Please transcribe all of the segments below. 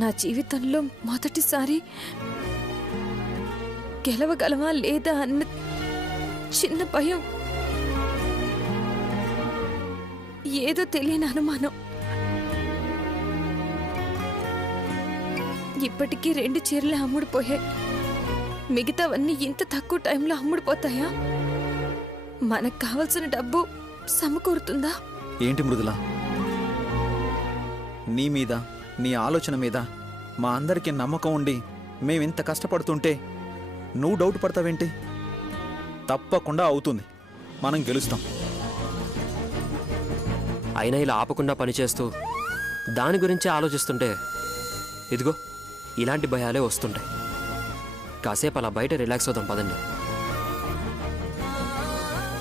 నా జీవితంలో మొదటిసారి గెలవగలవా లేదా అన్న చిన్న భయం, ఏదో తెలియని అనుమానం. ఇప్పటికీ 2 చీరలే అమ్ముడుపోయాయి. మిగతావన్నీ ఇంత తక్కువ టైంలో అమ్ముడుపోతాయా? మనకు కావలసిన డబ్బు సమకూరుతుందా? ఏంటి మృదుల, నీ మీద, నీ ఆలోచన మీద మా అందరికీ నమ్మకం ఉండి మేమింత కష్టపడుతుంటే నువ్వు డౌట్ పడతావేంటి? తప్పకుండా అవుతుంది, మనం గెలుస్తాం. అయినా ఇలా ఆపకుండా పనిచేస్తూ దాని గురించే ఆలోచిస్తుంటే ఇదిగో ఇలాంటి భయాలే వస్తుంటాయి. కాసేపు అలా బయట రిలాక్స్ అవుతాం పదండి.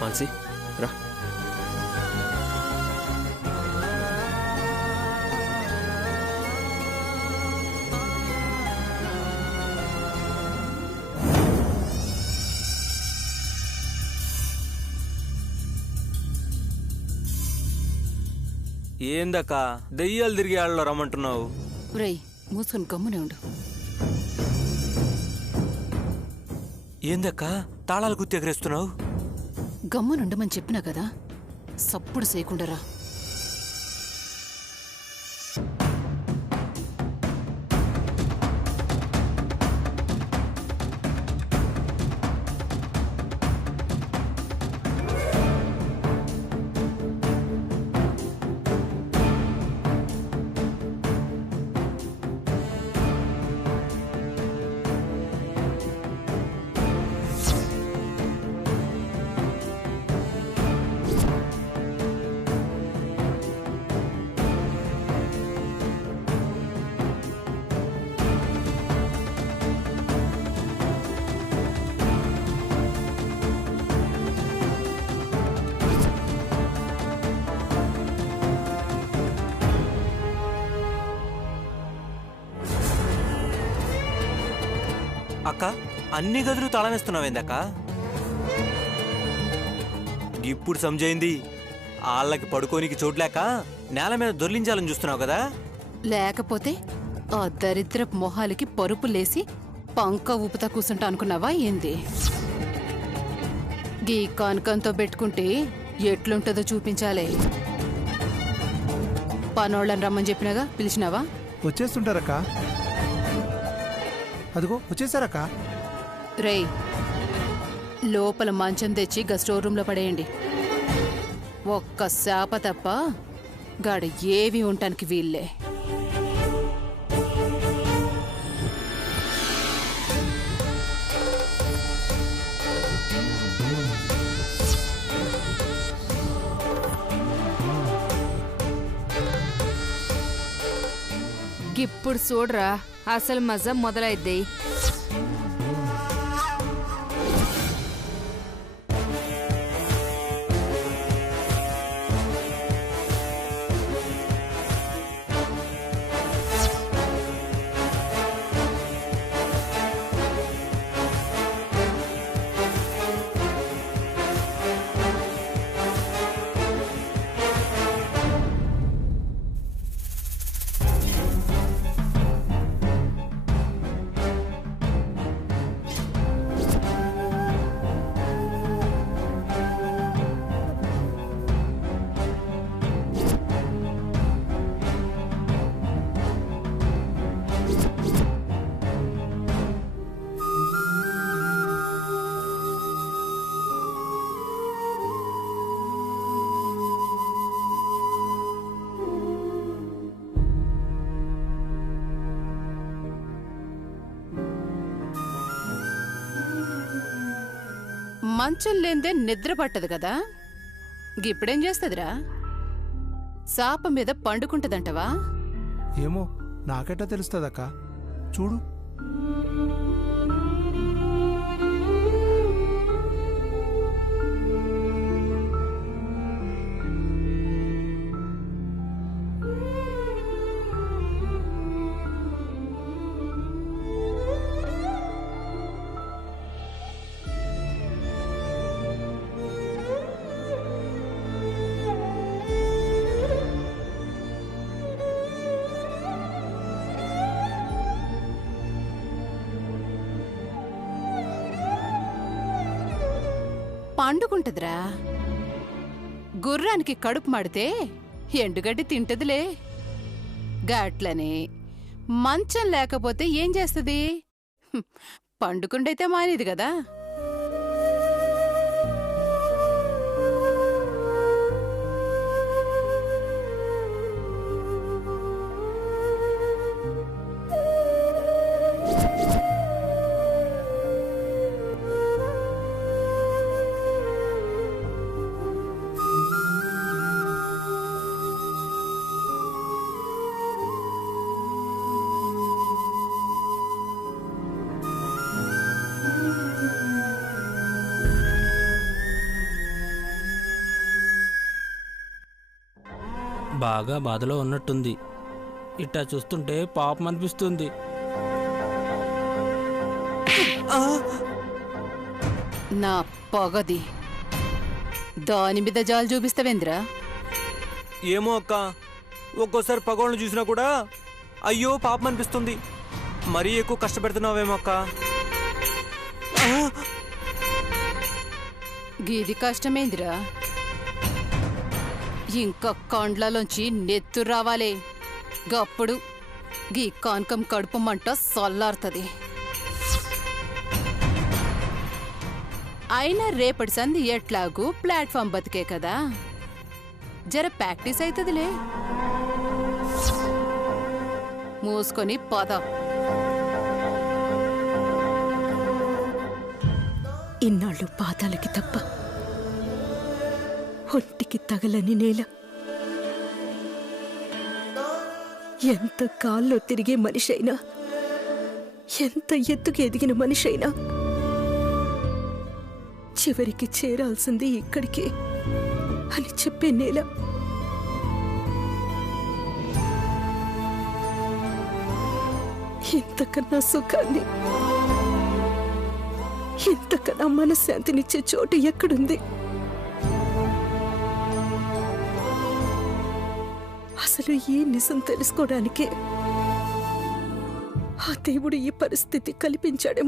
మాన్సి రా. ఏందక్క దెయ్యాలు తిరిగి ఆడలో రమ్మంటున్నావు? రేయ్ మూసుకొని గమ్మునే ఉండు. ఏందక్క తాళాలు గుర్తు ఎగరేస్తున్నావు? గమ్మునుండమని చెప్పినా కదా, సప్పుడు చేయకుండారా. అక్క అన్ని గదులు తాళమేస్తున్నావేందక్క? ఇప్పుడు సమజైంది, వాళ్ళకి పడుకోనికి చోట్లేక నేల మీద దొర్లించాలని చూస్తున్నావు కదా. లేకపోతే ఆ దరిద్ర మొహాలకి పరుపులేసి పంక ఊపుతా కూర్చుంటా అనుకున్నావా ఏంది? గీ కానుకంతో పెట్టుకుంటే ఎట్లుంటుందో చూపించాలే. పనోళ్ళని రమ్మని చెప్పినాగా, పిలిచినావా? వచ్చేస్తుంటారక్క. అదిగో వచ్చేసారక్క. రేయ్ లోపల మంచం తెచ్చి గా స్టోర్ రూమ్లో పడేయండి. ఒక్క శాప తప్ప గాడ ఏవి ఉండటానికి వీల్లే. ఇప్పుడు చూడరా అసలు మజా మొదలైద్ది. మంచం లేందే నిద్ర పట్టదు కదా, గిప్పుడేం చేస్తుందిరా? సాప మీద పండుకుంటదంటవా? ఏమో నాకెట్టా తెలుస్తుందక్క, చూడు. పండుకుంటదిరా. గుర్రానికి కడుపు మాడితే ఎండుగడ్డి తింటదిలే. గాట్లని మంచం లేకపోతే ఏం చేస్తుంది? పండుకుండైతే మానేది కదా. బాగా బాధలో ఉన్నట్టుంది. ఇట్టా చూస్తుంటే పాపం అనిపిస్తుంది. నా పొగది దాని మీద జాలు చూపిస్తావేంద్రా? ఏమో అక్క, ఒక్కోసారి పగోళ్ళని చూసినా కూడా అయ్యో పాపం అనిపిస్తుంది. మరీ ఎక్కువ కష్టపెడుతున్నావేమో అక్క. గీది కష్టమేందిరా? ఇంకా కండ్లలోంచి నెత్తు రావాలే, గప్పుడు గీ కాన్కం కడుపు మంట సల్లారుతుంది. అయినా రేపటి సంది ఎట్లాగూ ప్లాట్ఫామ్ బతికే కదా, జర ప్రాక్టీస్ అవుతుందిలే. మూసుకొని పద. ఇన్నాళ్ళు పాదాలకి తప్ప ఒంటికి తగలని నేల, ఎంత కాల్లో తిరిగే మనిషైనా, ఎంత ఎత్తుకు ఎదిగిన మనిషైనా చివరికి చేరాల్సింది ఇక్కడికే అని చెప్పే నేల. ఇంతకన్నా సుఖాన్ని, ఇంతకన్నా మనశ్శాంతినిచ్చే చోటు ఎక్కడుంది? అసలు ఈ నిజం తెలుసుకోవడానికే ఆ దేవుడు ఈ పరిస్థితి కల్పించాడే.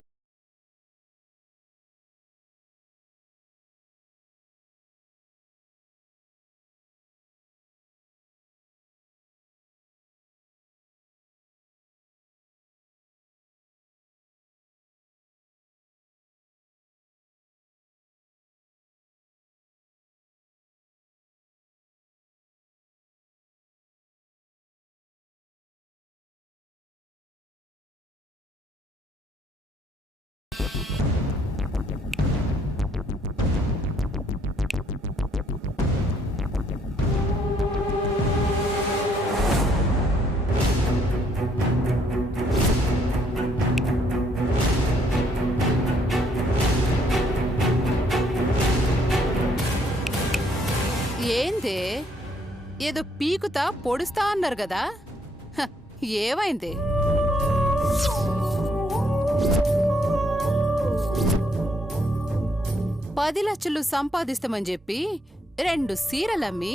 ఏందే ఏదో పీకుతా పొడుస్తా అన్నారు కదా, ఏమైంది? పది లక్షలు సంపాదిస్తామని చెప్పి 2 సీరలమ్మి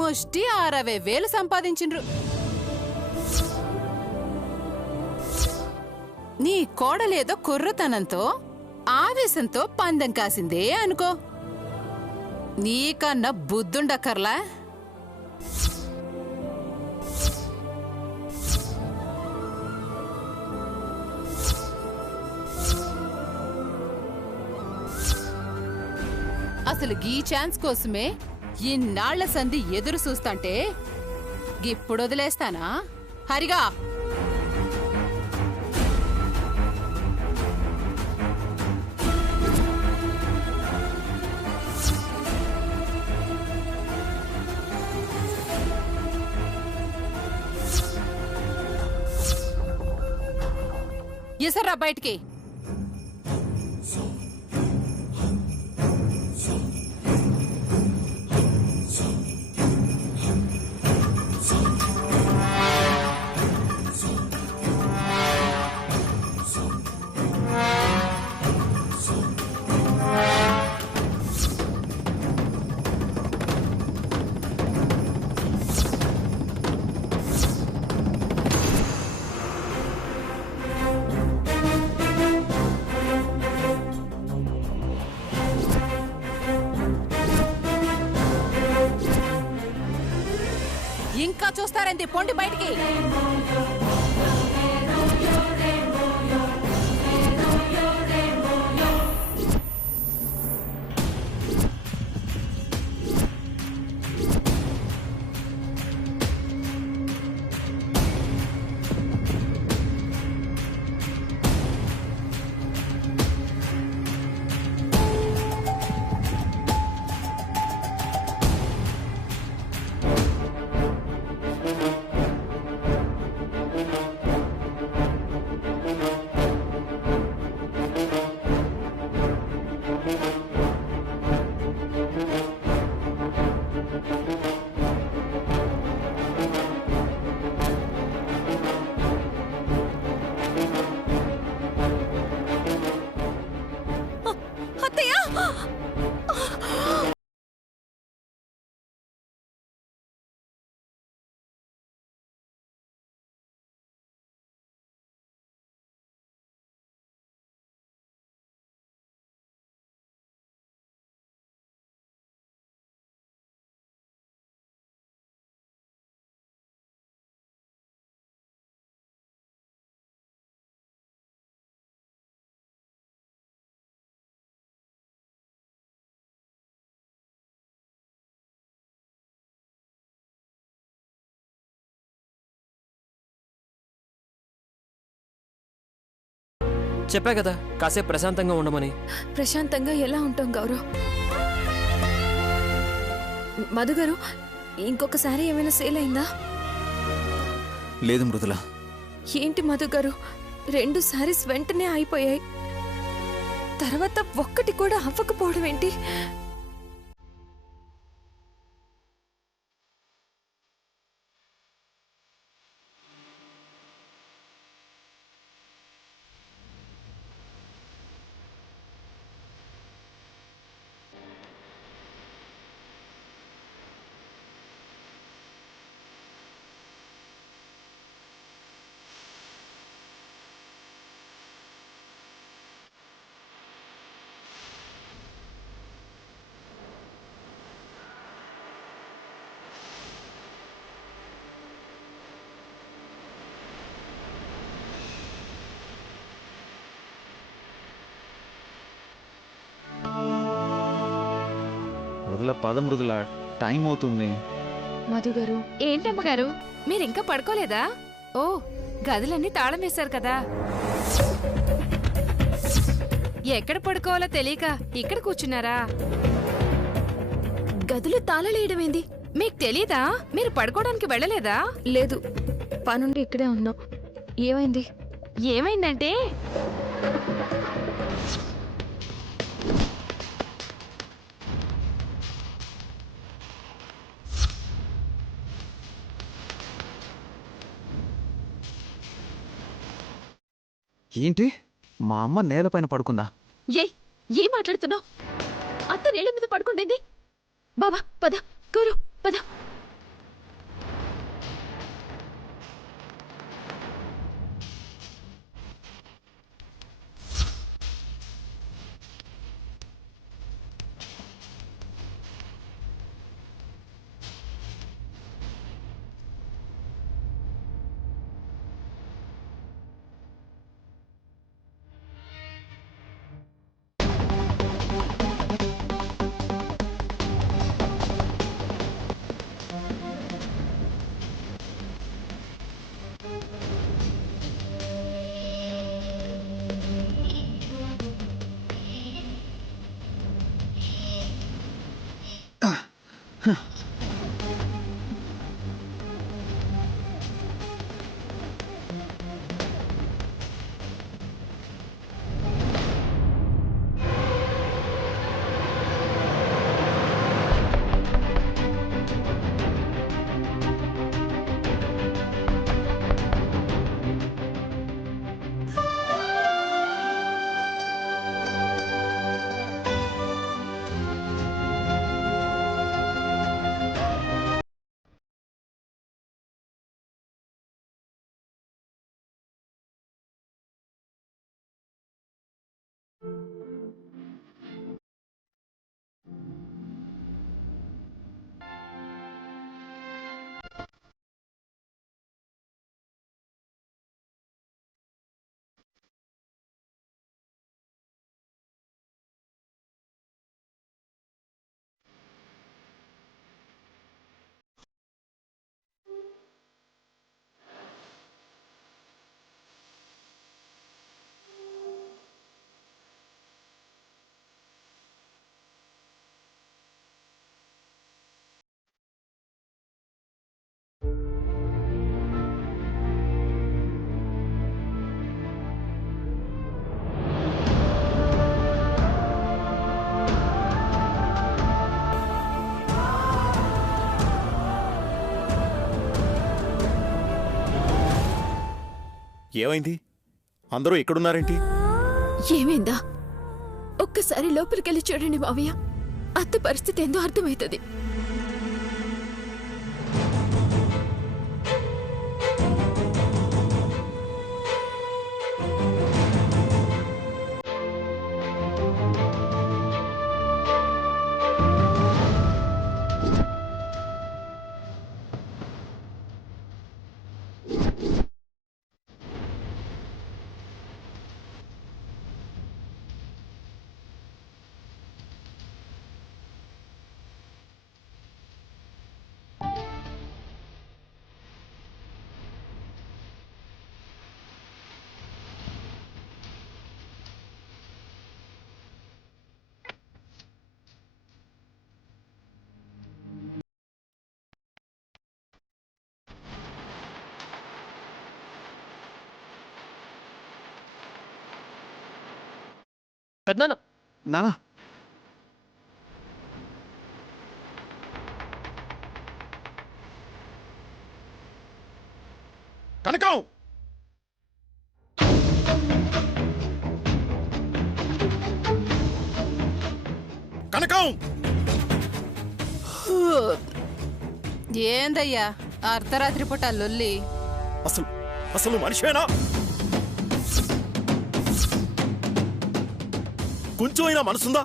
ముష్టి 60,000 సంపాదించిండ్రు. నీ కోడలేదో కుర్రతనంతో ఆవేశంతో పందెం కాసిందే అనుకో. నీకన్నా బుద్ధుండక్కర్లా? అసలు గీ ఛాన్స్ కోసమే ఇన్నాళ్ల సంధి ఎదురు చూస్తాంటే గిప్పుడు వదిలేస్తానా? హరిగా ఎసర్రా బయటికి. చూస్తారండి, పొండి బయటికి. చెప్పా కదా కాసేపు ప్రశాంతంగా ఉండమని. ప్రశాంతంగా ఎలా ఉంటాం గౌరవ్? మధు గారు, ఇంకొకసారి ఏమైనా సేల్ అయిందా? లేదు మృదుల. ఏంటి మధు గారు, 2 సారీస్ వెంటనే అయిపోయాయి, తర్వాత ఒక్కటి కూడా అవ్వకపోవడం ఏంటి? మృదుల పద మృదుల, టైం అవుతుంది. మధు గారు, ఏంటమ్మగారు మీరు ఇంకా పడుకోలేదా? ఓ, గదులన్నీ తాళం వేశారు కదా. ఎక్కడ పడుకోవాలో తెలియక ఇక్కడ కూర్చున్నారా? గదులు తాళలేయడమేంది మీకు తెలీదా? మీరు పడుకోవడానికి వెళ్ళలేదా? లేదు, పనుండి ఇక్కడే ఉన్నాం. ఏమైంది? ఏమైందంటే ఏంటి, మా అమ్మ నేలపైన పడుకుందా? ఏం మాట్లాడుతున్నావు? అత్త నేల మీద పడుకుంటుంది. బాబా పద, గౌరవ్ పద. ఏమైంది? అందరూ ఎక్కడున్నారేంటి? ఏమైందా? ఒక్కసారి లోపలికెళ్ళి చూడండి మావయ్య. అత్త పరిస్థితి ఏందో అర్థమవుతుంది. పెద్దనాన్న నానా కనకం! కనకం! ఏందయ్యా అర్ధరాత్రి పూట లొల్లి? అసలు అసలు మనిషేనా? కొంచెం అయినా మనసుందా?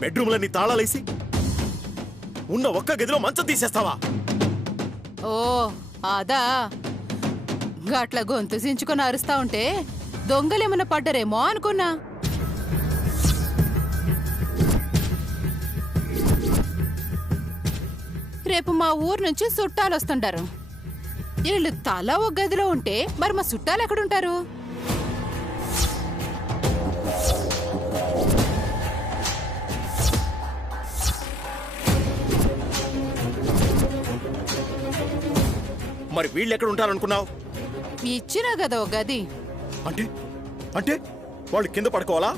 బెడ్రూమ్లన్నీ తాళాలేసి ఉన్న ఒక్క గదిలో మంచం తీసేస్తావా? ఓ అదా, గట్ల గొంతు సించుకొని అరుస్తా ఉంటే దొంగలేమన్నా పడ్డరేమో అనుకున్నా. రేపు మా ఊరు నుంచి చుట్టాలు వస్తుంటారు. వీళ్ళు తల ఒక గదిలో ఉంటే మరి మా చుట్టాలు ఎక్కడుంటారు? మరి వీళ్ళు ఎక్కడ ఉంటారనుకున్నావు? ఇచ్చినా కదా ఒక గది. అంటే అంటే వాళ్ళు కింద పడుకోవాలా?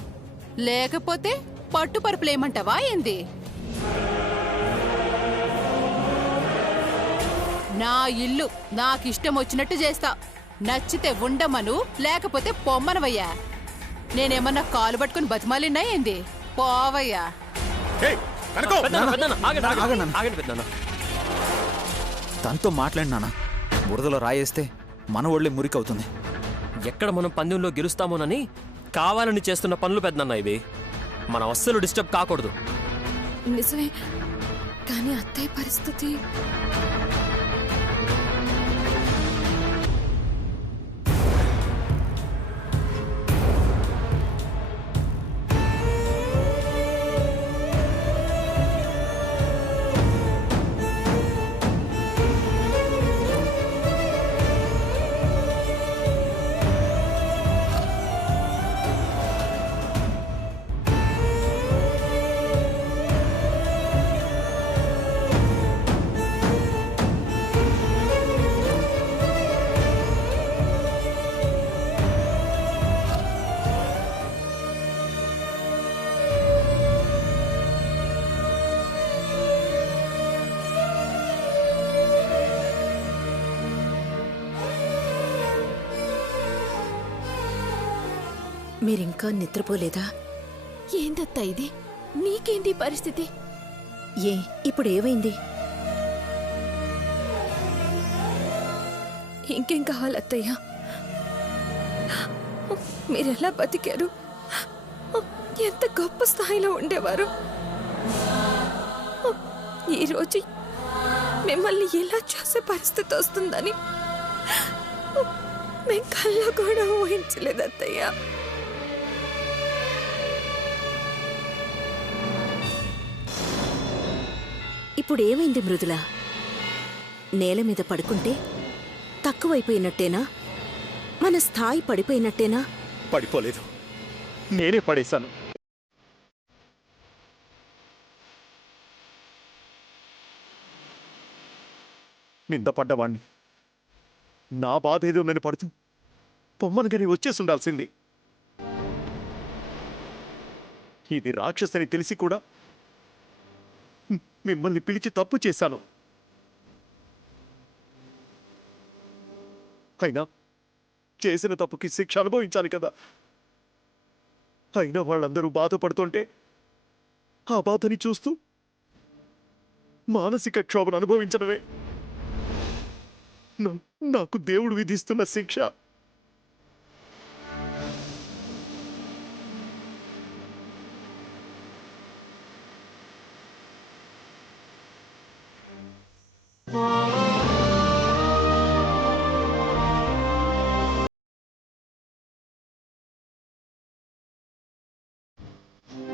లేకపోతే పట్టు పరుపులేమంటావా ఏంది? నా ఇల్లు నాకిష్టం వచ్చినట్టు చేస్తా. నచ్చితే ఉండమను, లేకపోతే పొమ్మనవయ్యా. నేనేమన్నా కాలు పట్టుకుని బతిమాలినా ఏంది? పోవయ్యా. ఏయ్, కనకం! ఆగండి పెద్దనాన్న. తనతో మాట్లాడి నాన్న. బురదలో రాయేస్తే మన ఒళ్ళే మురికవుతుంది. ఎక్కడ మనం పందెంలో గెలుస్తామోనని కావాలని చేస్తున్న పనులు పెద్దనాన్న ఇవి. మనం అస్సలు డిస్టర్బ్ కాకూడదు. నిజమే, కానీ అత్తయ్య పరిస్థితి. మీరింకా నిద్రపోలేదా? ఏందత్తా ఇది? నీకేంటి పరిస్థితి? ఏ ఇప్పుడు ఏమైంది? ఇంకేం కావాలి అత్తయ్య? మీరెలా బతికారు? ఎంత గొప్ప స్థాయిలో ఉండేవారు. ఈరోజు మిమ్మల్ని ఎలా చూసే పరిస్థితి వస్తుందని మేము కళ్ళ కూడా ఊహించలేదు అత్తయ్య. ఇప్పుడు ఏమైంది మృదుల? నేల మీద పడుకుంటే తక్కువైపోయినట్టేనా? మన స్థాయి పడిపోయినట్టేనా? పడిపోలేదు, నేనే పడేశాను. నిందపడ్డవాణ్ణి. నా బాధ ఏదో నేను పడుతూ పొమ్మనుగానే వచ్చేసి ఉండాల్సింది. ఇది రాక్షసని తెలిసి కూడా మిమ్మల్ని పిలిచి తప్పు చేశాను. అయినా చేసిన తప్పుకి శిక్ష అనుభవించాలి కదా. అయినా వాళ్ళందరూ బాధపడుతుంటే ఆ బాధని చూస్తూ మానసిక క్షోభను అనుభవించడమే నాకు దేవుడు విధిస్తున్న శిక్ష.